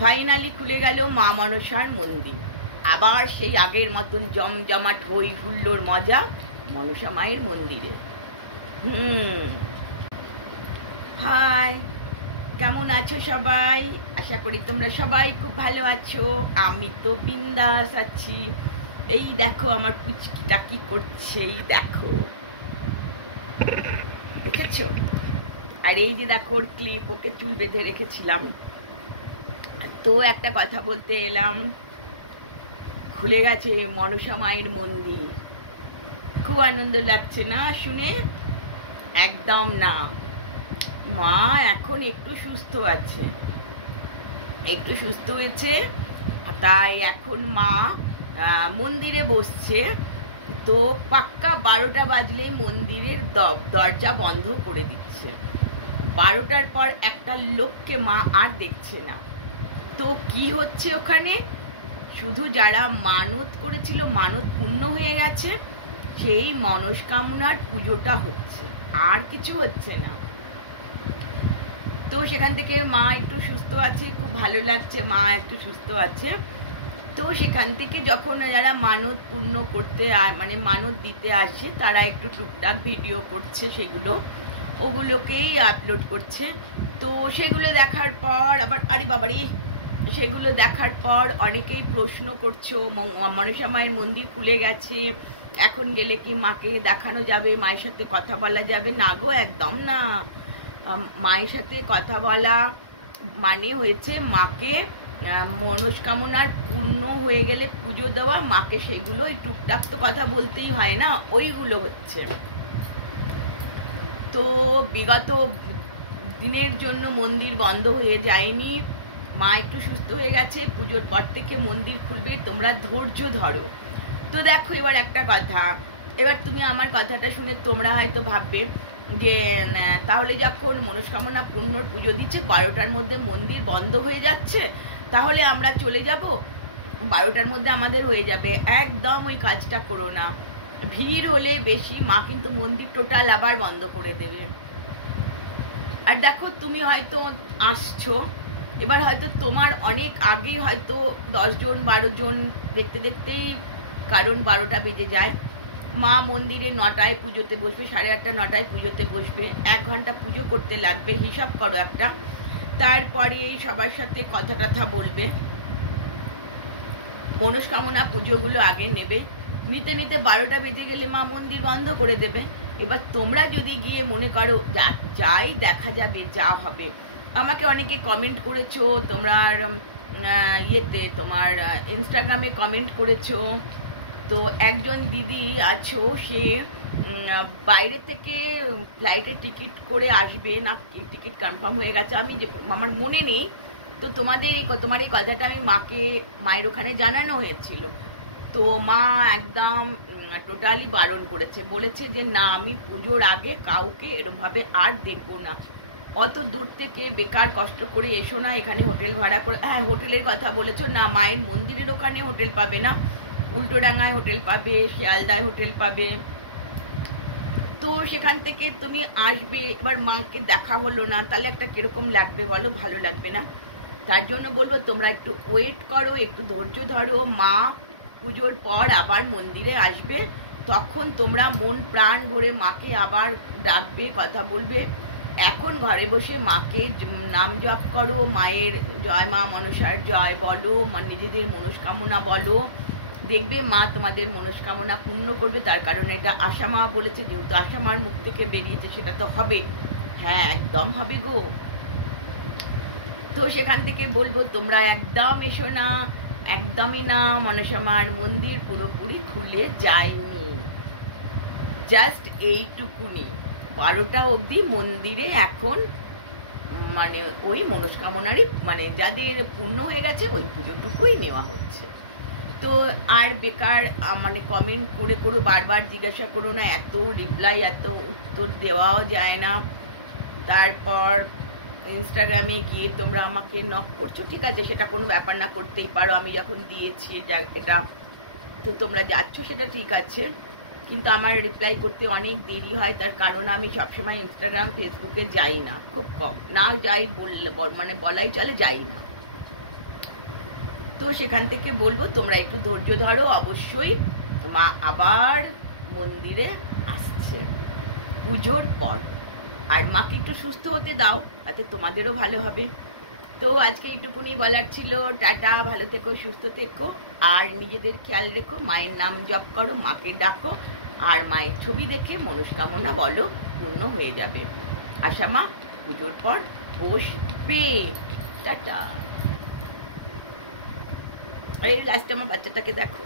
Finally খুলে গেল মা মনসার মন্দির। আবার সেই আগের মতন জমজমাট হই হুল্লোর মজা মনসা মায়ের মন্দিরে। হাই, কেমন আছো সবাই? আশা করি তোমরা সবাই খুব ভালো আছো। আমি তো বিন্দাস আছি। এই দেখো আমার পুচকিটা কি করছে, এই দেখো, দেখেছো? আর এই যে দেখো ওর ক্লিপ, ওকে চুল বেঁধে রেখেছিলাম। তো একটা কথা বলতে এলাম, খুলে গেছে মনসা মায়ের মন্দির। খুব আনন্দ লাগছে না শুনে? একদম না, মা এখন একটু সুস্থ আছে, একটু সুস্থ হয়েছে, তাই এখন মা মন্দিরে বসছে। তো পাক্কা 12টা বাজলেই মন্দিরের দরজা বন্ধ করে দিচ্ছে। 12টার পর একটা লোককে মা আর দেখছে না। তো কি হচ্ছে ওখানে? শুধু যারা মানত করেছিল, মানত পূর্ণ হয়ে গেছে, সেই মনস্কামনার পুজোটা হচ্ছে, আর কিছু হচ্ছে না। তো সেখান থেকে মা একটু সুস্থ আছে, খুব ভালো লাগছে মা একটু সুস্থ আছে। তো সেখান থেকে যখন যারা মানত পূর্ণ করতে মানে মানত দিতে আসে, তারা একটু টুকটাক ভিডিও করছে, ওগুলোকেই আপলোড করছে। তো সেগুলো দেখার পর আবার আরে বাবারি, সেগুলো দেখার পর অনেকেই প্রশ্ন করছো, মনসা মায়ের মন্দির খুলে গেছে, এখন গেলে কি মাকে দেখানো যাবে, মায়ের সাথে কথা বলা যাবে? না গো, একদম না। মায়ের সাথে কথা বলা মানে হয়েছে মাকে মনস্কামনার পূর্ণ হয়ে গেলে পুজো দেওয়া, মাকে সেগুলো টুকটাক তো কথা বলতেই হয় না, ওইগুলো হচ্ছে। তো বিগত দিনের জন্য মন্দির বন্ধ হয়ে যায়নি, মা একটু সুস্থ হয়ে গেছে, পুজোর পর থেকে মন্দির খুলবে, তোমরা ধৈর্য ধরো। তো দেখো এবার একটা কথা, এবার তুমি আমার কথাটা শুনে তোমরা হয়তো ভাববে যে তাহলে যখন মনস্কামনা পূর্ণর পুজো দিচ্ছে, 12টার মধ্যে মন্দির বন্ধ হয়ে যাচ্ছে, তাহলে আমরা চলে যাব, 12টার মধ্যে আমাদের হয়ে যাবে। একদম ওই কাজটা করো না। ভিড় হলে বেশি মা কিন্তু মন্দির টোটাল আবার বন্ধ করে দেবে। আর দেখো তুমি হয়তো আসছো, এবার হয়তো তোমার অনেক আগেই হয়তো 10 জন 12 জন দেখতে দেখতেই, কারণ 12টা বেজে যায়। মা মন্দিরে 9টায় পুজোতে বসবে, 8:30 9টায় পুজোতে বসবে, 1 ঘন্টা পুজো করতে লাগবে, হিসাব করো একটা। তারপরে সবার সাথে কথা টথা বলবে, মনস্কামনা পুজোগুলো আগে নেবে, নিতে নিতে 12টা বেজে গেলে মা মন্দির বন্ধ করে দেবে। এবার তোমরা যদি গিয়ে মনে করো যাই দেখা যাবে, যা হবে। আমাকে অনেকে কমেন্ট করেছো, তোমরা ইয়েতে তোমার ইনস্টাগ্রামে কমেন্ট করেছো। তো একজন দিদি আছো, সে বাইরে থেকে ফ্লাইটের টিকিট করে আসবে, না টিকিট কনফার্ম হয়ে গেছে আমি আমার মনে নেই। তো তোমার এই কথাটা আমি মায়ের ওখানে জানানো হয়েছিল। তো মা একদম টোটালি বারণ করেছে, বলেছে যে না, আমি পুজোর আগে কাউকে এরকম ভাবে আর দেখবো না, অত দূর থেকে বেকার কষ্ট করে এসো না, এখানে হোটেল ভাড়া করে। হ্যাঁ, হোটেলের কথা বলেছো না, মায়ের মন্দিরের ওখানে হোটেল পাবে না, উল্টোডাঙ্গায় হোটেল পাবে, শিয়ালদায় হোটেল পাবে। তো সেখান থেকে তুমি আসবে, এবার মাকে দেখা হলো না, তাহলে একটা কিরকম লাগবে বলো? ভালো লাগবে না। তার জন্য বলবো তোমরা একটু ওয়েট করো, একটু ধৈর্য ধরো। মা পুজোর পর আবার মন্দিরে আসবে, তখন তোমরা মন প্রাণ ভরে মাকে আবার ডাকবে, কথা বলবে। এখন ঘরে বসে মাকে নাম জপ করো, মায়ের জয় মা মনসার জয় বলো, নিজেদের মনস্কামনা বলো, দেখবে মা তোমাদের মনস্কামনা পূর্ণ করবে। তার কারণ এটা আশা মা বলেছে, যেহেতু আশা মার মুখ থেকে বেরিয়েছে, সেটা তো হবে। হ্যাঁ, একদম হবে গো। তো সেখান থেকে বলবো তোমরা একদম এসো না, একদমই না, মনসা মার মন্দির পুরোপুরি খুলে যায়নি, জাস্ট এইটুকুনি। 12টা অবধি মন্দিরে এখন মানে ওই মনস্কামনারই, মানে যাদের পূর্ণ হয়ে গেছে ওই পুজোটুকুই নেওয়া হচ্ছে। তো আর বেকার মানে কমেন্ট করে বারবার জিজ্ঞাসা করো না, এত রিপ্লাই, এত উত্তর দেওয়াও যায় না। তারপর ইনস্টাগ্রামে গিয়ে তোমরা আমাকে নক করছো, ঠিক আছে, সেটা কোনো ব্যাপার না, করতেই পারো। আমি যখন দিয়েছি এটা, তো তোমরা যাচ্ছ, সেটা ঠিক আছে, কিন্তু আমার রিপ্লাই করতে অনেক দেরি হয়। তার কারণ আমি সবসময় ইনস্টাগ্রাম ফেসবুকে যাই না, খুব কম, না যাই বললে মানে বলাই চলে, যাই না। তো সেখান থেকে বলবো তোমরা একটু ধৈর্য ধরো, অবশ্যই মা আবার মন্দিরে আসছে পুজোর পর। আর মাকে একটু সুস্থ হতে দাও, তাতে তোমাদেরও ভালো হবে। তো আজকে এইটুকুনি বলার ছিল। টাটা, ভালো থেকো, সুস্থ থেকো, আর নিজেদের খেয়াল রেখো, মায়ের নাম জপ করো, মাকে ডাকো, আর মায়ের ছবি দেখে মনস্কামনা বলো, পূর্ণ হয়ে যাবে। আশা মা পুজোর পর বসবে। টাটা। এই লাস্টে আমার বাচ্চাটাকে দেখো।